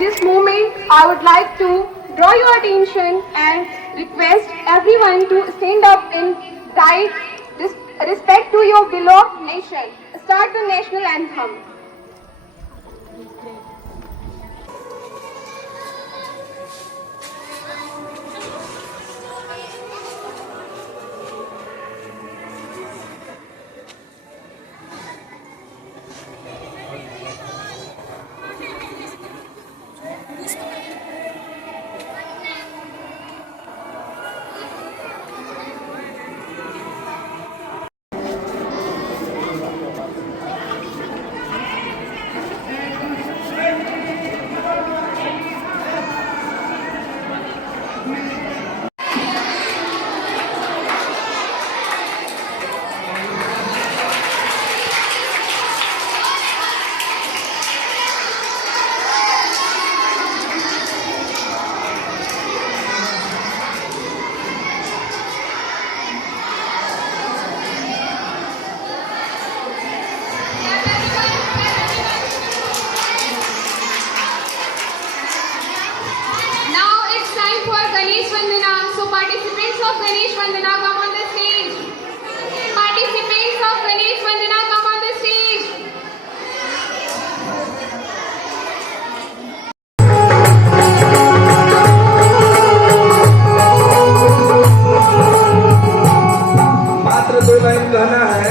this moment, I would like to draw your attention and request everyone to stand up in guide respect to your beloved nation. Start the national anthem. Participants of Ganesh Vandana come on the stage. Participants of Ganesh Vandana come on the stage. मात्र 2 line कहना है।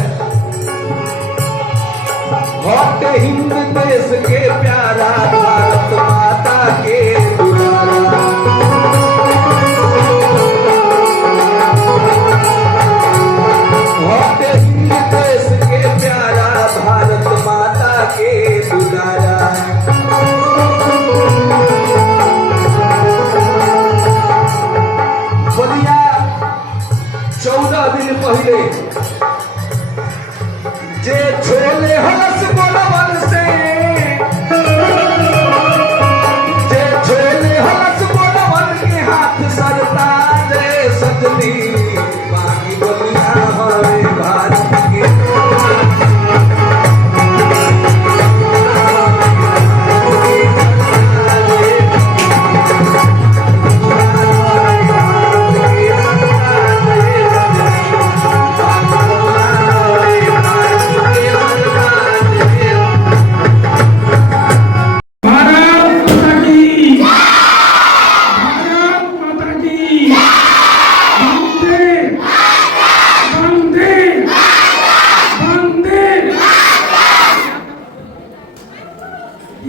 Hot Hind देश के प्यारा, भारत माता के दुलारा। बलिया 14 दिन पहले जे छोले हलस बोलवन से, जे छोले हलस बोलवन के हाथ सरताज सजनी बाकी बलिया हरे भारत के।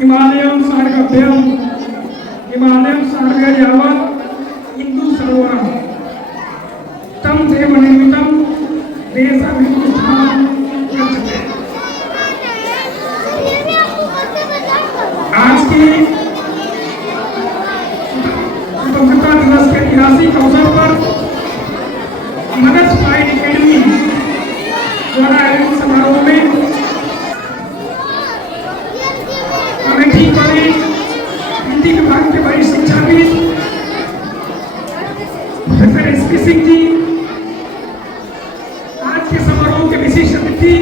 हिमालयम सार्गभ्यम हिमालयम सार्ग यावत् हिंदू सरोवरम तम देव निर्मितम देशभिष्ठानं गच्छते। आज की स्वतंत्रता दिवस के ऐतिहासिक अवसर पर मगध फाइट एकेडमी द्वारा आयोजित समारोह में हिंदी विभाग के वरिष्ठ शिक्षाविद प्रोफेसर एसपी सिंह जी, आज के समारोह के विशिष्ट अतिथि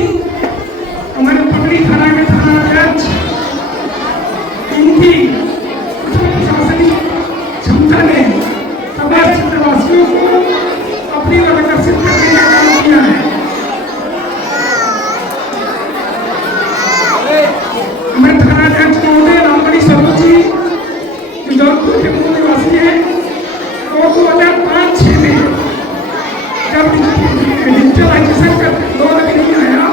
हमारे पकड़ी थाना के थाना अध्यक्ष, इनकी प्रशासनिक क्षमता ने तमाम क्षेत्रवासियों को अपनी ओर आकर्षित करने का काम किया है। हमारे थाना अध्यक्ष महोदय रामगढ़ी स्वरूप जी जो जौनपुर के मूल निवासी हैं, वो 2005-06 में जब डिजिटलाइजेशन का दौर अभी नहीं आया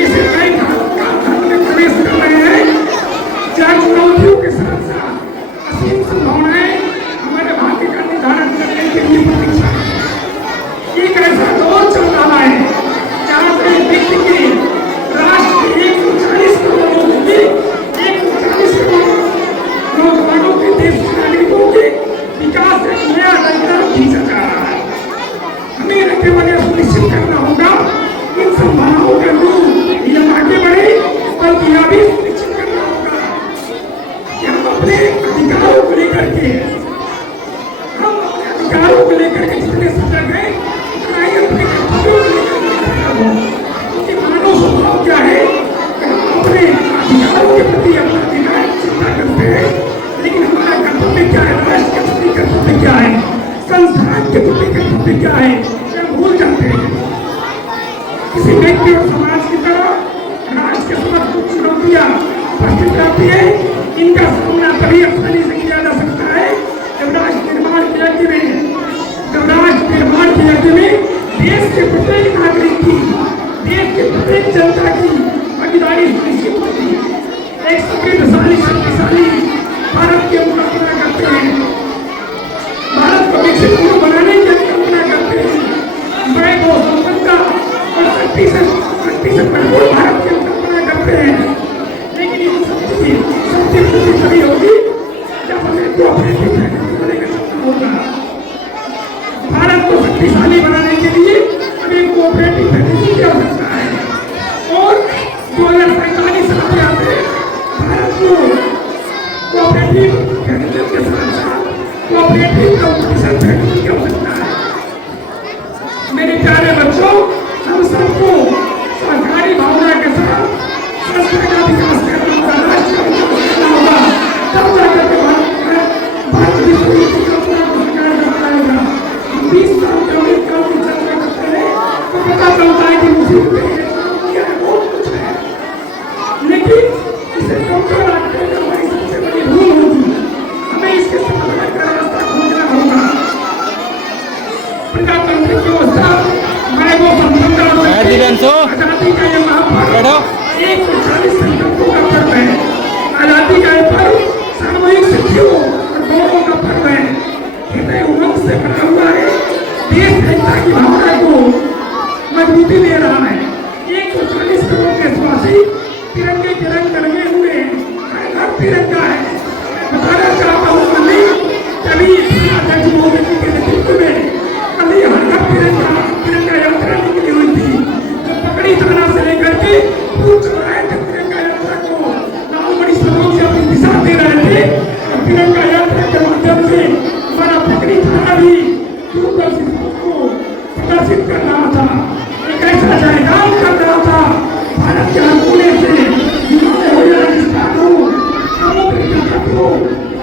आगे से नए काल में प्रवेश कर रहे हैं, जहाँ चुनौतियों के साथ साथ असीम संभावनाएं हमारे भाग्य का निर्धारण करने के लिए प्रतीक्षा है। एक ऐसा दौर चल रहा है जहाँ पे व्यक्ति के राष्ट्र 140 करोड़ लोगों की 140 करोड़ नौजवानों के देश के नागरिकों के विकास एक नया डायग्राम खींचा जा रहा है। हमें न केवल यह सुनिश्चित करना होगा इन संभावनाओं के अनुरूप यह आगे बढ़े, बल्कि यह भी सुनिश्चित करना होगा कि हम अपने अधिकारों को लेकर के जितने सजग हैं उतना ही अपने कर्तव्यों को लेकर के सजग हो। क्योंकि मानव स्वभाव क्या है कि हम अपने अधिकारों के प्रति अपना अधिकार चिंता करते हैं, लेकिन हमारा कर्तव्य क्या है, राष्ट्र के प्रति कर्तव्य क्या है, संस्थान के प्रति कर्तव्य क्या है, हम भूल जाते हैं। किसी व्यक्ति और समाज की तरह राष्ट्र के समक्ष कुछ चुनौतियां उपस्थित रहती है। इनका सामना तभी आसानी से किया जा सकता है जब राष्ट्र निर्माण के यज्ञ में देश के प्रत्येक नागरिक की, देश के प्रत्येक जनता की भागीदारी सुनिश्चित होती है। एक समृद्धशाली शक्तिशाली भारत की हम कल्पना करते हैं, भारत को विकसित पूर्ण बनाने की हम कल्पना करते हैं, बड़े संपन्नता और शक्ति से भरपूर भारत की हम कल्पना करते हैं। लेकिन ये शक्ति तभी होगी जब हमें कोऑपरेटिव बनाने का सपना होगा। भारत को शक्तिशाली बनाने के लिए हमें कोऑपरेटिव फैसिलिटी की आवश्यकता है और 2047 साल के आते भारत को कोऑपरेटिव फैसिलिटी के साथ साथ कोऑपरेटिव कंपटीशन फैसिलिटी की आवश्यकता है। मेरे प्यारे बच्चों, हम सबको सरकारी भावना के साथ संस्था का विकास करना होगा, राष्ट्र का विकास करना होगा, तब जाकर के भारत विश्व की कल्पना को साकार कर पाएगा। 20 साल के अमृत काल की चर्चा करते हैं तो पता चलता है कि मुसीबतें बहुत कुछ है, लेकिन इसे कमजोर रखने में हमारी सबसे बड़ी भूल होगी। हमें इसके समाधान का रास्ता खोजना होगा। प्रजातांत्रिक व्यवस्था मैं वो आजादी का ये महापर्व 140 संकल्पों का पर्व है। आजादी का ये पर्व सामूहिक सिद्धियों और गौरवों का पर्व है। हृदय उमंग से भरा हुआ है, देश एकता की भावना को मजबूती दे रहा है। 140 करोड़ देशवासी तिरंगे के रंग रंगे हुए हैं, हर तिरंगा है। मैं बताना चाहता हूँ कभी अध्यक्ष मोदी जी के नेतृत्व में कभी हर तिरंगा यात्रा निकली हुई थी, जो पकड़ी थाना से लेकर के पूछ रहे थे तिरंगा यात्रा को लाल बड़ी सड़कों से अपनी दिशा दे रहे थे और तिरंगा यात्रा के माध्यम से हमारा पकड़ी थाना भी दूरदर्शन को प्रदर्शित कर रहा था, एक ऐसा जयगान कर रहा था भारत के हर कोने से, हिमालय हो या राजस्थान हो, समुद्र के तट हो,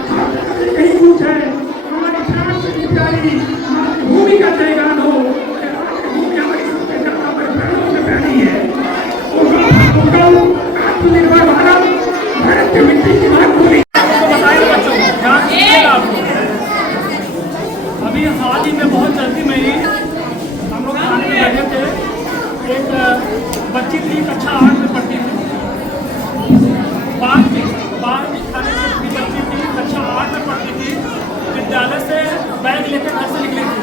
हर जगह से कहीं कुछ है हमारी प्राण से प्यारी मातृभूमि का जयगान हो। मातृभूमि हमारी सबसे ज्यादा हमारे प्राणों से प्यारी है। आत्मनिर्भर भारत, भारत की मिट्टी की मातृभूमि। अभी हाल ही में बहुत जल्दी में ही हम लोग खाने में बैठे थे, एक बच्ची थी कक्षा 8 में पढ़ती थी, बाल खाने की बच्ची थी, कक्षा 8 में पढ़ती थी। विद्यालय से बैग लेकर घर से निकली थी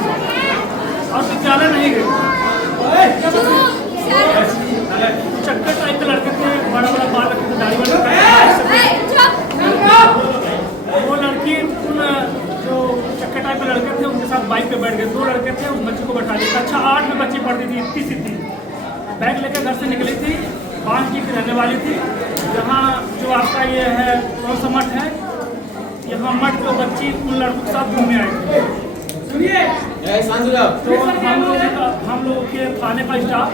और विद्यालय नहीं गई। चक्कर टाइप के लड़के थे, बड़ा बड़ा बाल रखे थे, दाढ़ी वाले, वो लड़की उन जो चक्कर टाइप के लड़के थे उनके साथ बाइक पे बैठ गए। 2 लड़के थे, उस बच्ची को बैठा लिया। कक्षा 8 में बच्ची पढ़ती थी, इतनी सी थी, बैग लेकर घर से निकली थी, बांसडीह की रहने वाली थी। यहाँ जो आपका ये है कौन सा मठ है, यहाँ मठ को बच्ची उन लड़कों के साथ घूमने आई थी। सुनिए, तो हम लोग के खाने का स्टाफ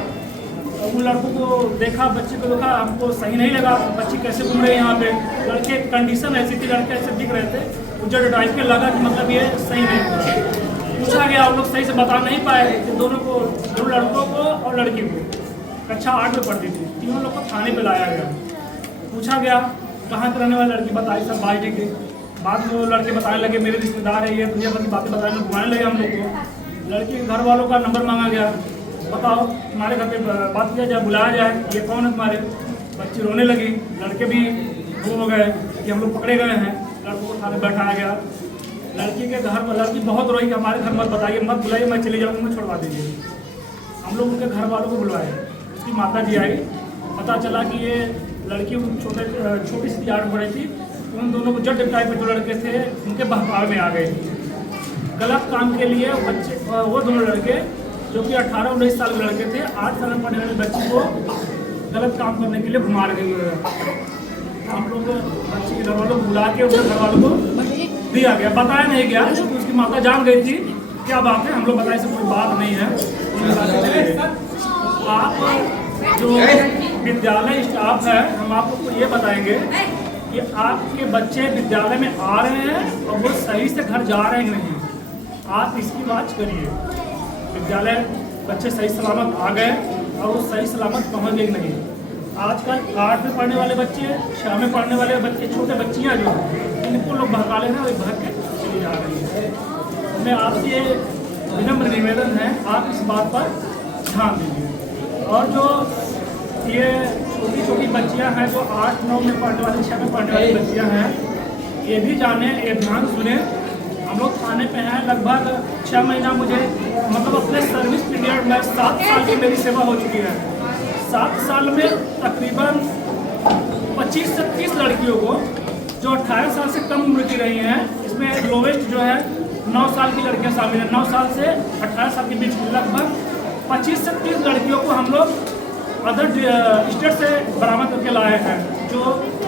उन लड़कों को देखा, बच्ची को देखा, हमको सही नहीं लगा, बच्ची कैसे घूम रहे हैं यहाँ पे। लड़के कंडीशन ऐसी थी, लड़के ऐसे दिख रहे थे, मुझे ड्राइव के लगा कि मतलब ये सही नहीं। पूछा गया, हम लोग सही से बता नहीं पाए कि दोनों लड़कों को और लड़की को, कक्षा 8 में पढ़ती थी, तीनों लोग को थाने पे लाया गया। पूछा गया कहाँ के रहने वाली, लड़की बताई सब बाइट के। बाद में वो लड़के बताने लगे मेरे रिश्तेदार है, ये दुनिया भर की बातें बताने घुमाने लगे हम लोग को। लड़की के घर वालों का नंबर मांगा गया, बताओ तुम्हारे घर पे बात किया जाए, बुलाया जाए, ये कौन है तुम्हारे। बच्ची रोने लगी, लड़के भी वो हो गए कि हम लोग पकड़े गए हैं। लड़कों को थाने बैठाया गया। लड़की के घर पर लड़की बहुत रोई कि हमारे घर मत बताइए, मत बुलाइए, मैं चली जाऊँगी, मैं छोड़वा दीजिए। हम लोग उनके घर वालों को बुलवाए, उसकी माता जी आई, पता चला कि ये लड़की छोटी सी 8 में पढ़ी थी। उन दोनों को जट टाइप के जो लड़के थे उनके बहकावे में आ गए थी। गलत काम के लिए बच्चे, वो दोनों लड़के जो कि 18-19 साल के लड़के थे, 8 साल में पढ़ने वाले बच्चे को गलत काम करने के लिए घुमा रहे थे। हम लोग बच्चे के घर वालों को बुला के उसके घर वालों को दिया गया, बताया नहीं गया क्योंकि उसकी माता जान गई थी क्या बात है। हम लोग बताए से कोई बात नहीं है। आप जो विद्यालय स्टाफ है, हम आप लोग को ये बताएंगे कि आपके बच्चे विद्यालय में आ रहे हैं और वो सही से घर जा रहे हैं नहीं, आप इसकी बात करिए। विद्यालय बच्चे सही सलामत आ गए और वो सही सलामत पहुंच गए नहीं। आजकल 8 में पढ़ने वाले बच्चे, 6 में पढ़ने वाले बच्चे, छोटे बच्चियाँ जो हैं इनको लोग बहका ले रहे हैं, वही बहक के चली जा रही है। मैं आपसे विनम्र निवेदन है, आप इस बात पर ध्यान दीजिए। और जो ये छोटी छोटी बच्चियां हैं जो 8-9 में पढ़ने वाली, 6 में पढ़ने वाली बच्चियां हैं, ये भी जाने, ये ध्यान सुने। हम लोग थाने पे हैं लगभग 6 महीना, मुझे मतलब अपने सर्विस पीरियड में 7 साल की मेरी सेवा हो चुकी है। 7 साल में तकरीबन 25 से 30 लड़कियों को जो 18 साल से कम उम्र की रही हैं, इसमें लोवेस्ट जो है 9 साल की लड़कियां शामिल हैं। 9 साल से 18 साल के बीच लगभग 25 से 30 लड़कियों को हम लोग अदर स्टेट से बरामद करके लाए हैं, जो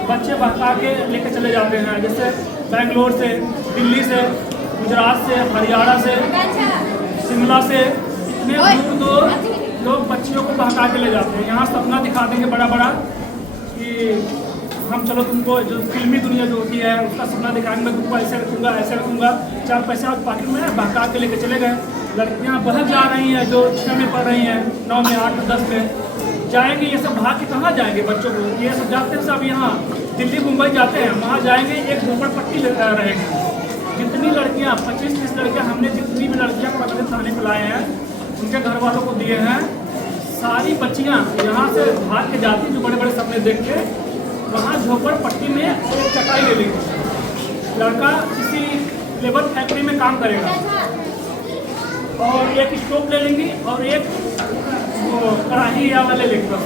बच्चे बहका के लेके चले जाते हैं। जैसे बेंगलोर से, दिल्ली से, गुजरात से, हरियाणा से, शिमला से, इतने दूर लोग बच्चियों को बहका के ले जाते हैं। यहाँ सपना दिखा देंगे बड़ा बड़ा कि हम चलो तुमको, जो फिल्मी दुनिया जो होती है उसका सपना दिखाएंगे, मैं तुमको ऐसे रखूँगा, ऐसे रखूँगा, 4 पैसे आप पॉकेट में बहका के लेके चले गए। लड़कियाँ बहक जा रही हैं जो 6 में पढ़ रही हैं, 9 में, 8 में, 10 में जाएंगे। ये सब भाग के कहाँ जाएंगे बच्चों को, ये सब जाते हैं सब यहाँ दिल्ली मुंबई जाते हैं, वहाँ जाएंगे एक झोपड़पट्टी रहेगी। जितनी लड़कियाँ 25-30 लड़कियाँ हमने जितनी भी लड़कियाँ पकड़े थाने पे लाए हैं उनके घर वालों को दिए हैं। सारी बच्चियाँ यहाँ से भाग के जाती जो बड़े बड़े सपने देख के, वहाँ झोपड़पट्टी में एक चटाई ले लेंगे। लड़का किसी लेबर फैक्ट्री में काम करेगा और एक स्टोव ले लेंगी और एक कढ़ाई या वाले लेकर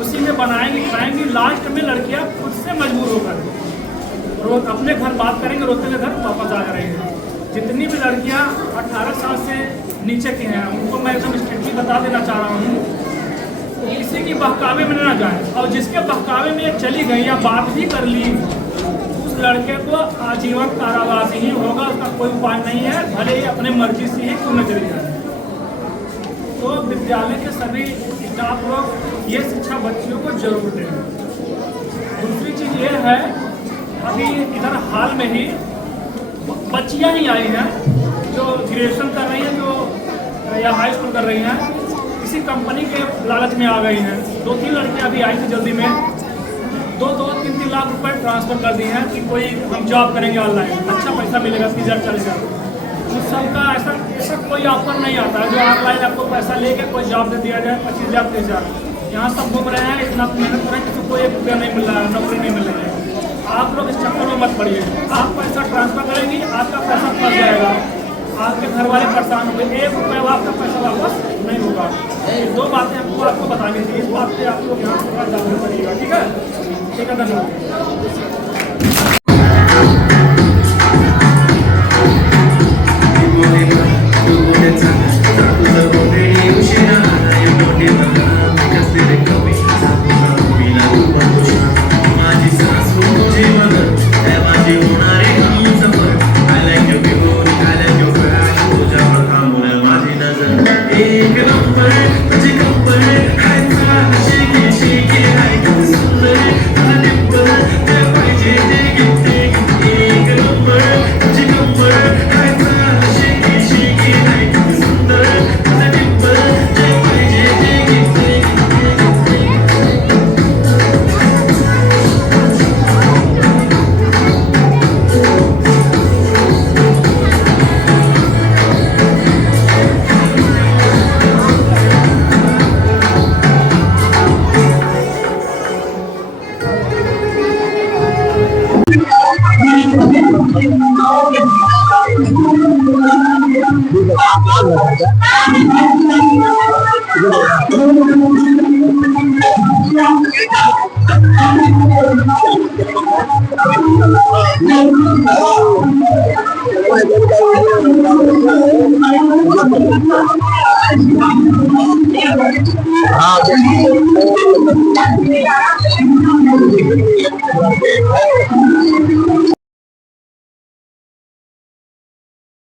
उसी में बनाएंगे, खाएंगे। लास्ट में लड़कियां खुद से मजबूर होकर अपने घर बात करेंगे, रोते हुए घर वापस आ रही हैं। जितनी भी लड़कियां 18 साल से नीचे की हैं उनको मैं एकदम स्ट्रिक्टली बता देना चाह रहा हूँ, किसी की बहकावे में ना जाए। और जिसके बहकावे में चली गई या बात भी कर ली, उस लड़के को आजीवन कारावास ही होगा, उसका कोई उपाय नहीं है, भले ही अपने मर्जी से ही क्यों न चली जाए। तो विद्यालय के सभी स्टाफ लोग ये शिक्षा बच्चियों को जरूर दें। दूसरी चीज़ ये है, अभी इधर हाल में ही बच्चियां ही आई हैं जो ग्रेजुएशन कर रही हैं, जो या हाई स्कूल कर रही हैं, किसी कंपनी के लालच में आ गई हैं। 2-3 लड़कियां अभी आई थी जल्दी में, 2-3 लाख रुपए ट्रांसफर कर दिए हैं कि कोई हम जॉब करेंगे ऑनलाइन, अच्छा पैसा मिलेगा, 30,000-40,000। उस सबका ऐसा कोई ऑफर नहीं आता है जो ऑनलाइन आपको पैसा लेके कोई जॉब दे दिया जाए 25,000-30,000। यहाँ सब घूम रहे हैं, इतना मेहनत कर रहे हैं, किसी को 1 रुपया नहीं मिल रहा है, नौकरी नहीं मिल रही है। आप लोग इस चक्कर में मत पड़िए। आप पैसा ट्रांसफर करेंगी, आपका पैसा फंस जाएगा, आपके घर वाले परेशान होंगे, 1 रुपया आपका पैसा वापस नहीं होगा। 2 बातें आपको बतानी थी, इस बात पे आप लोग यहाँ थोड़ा जानना पड़ेगा। ठीक है, धन्यवाद। Shake it, हाँ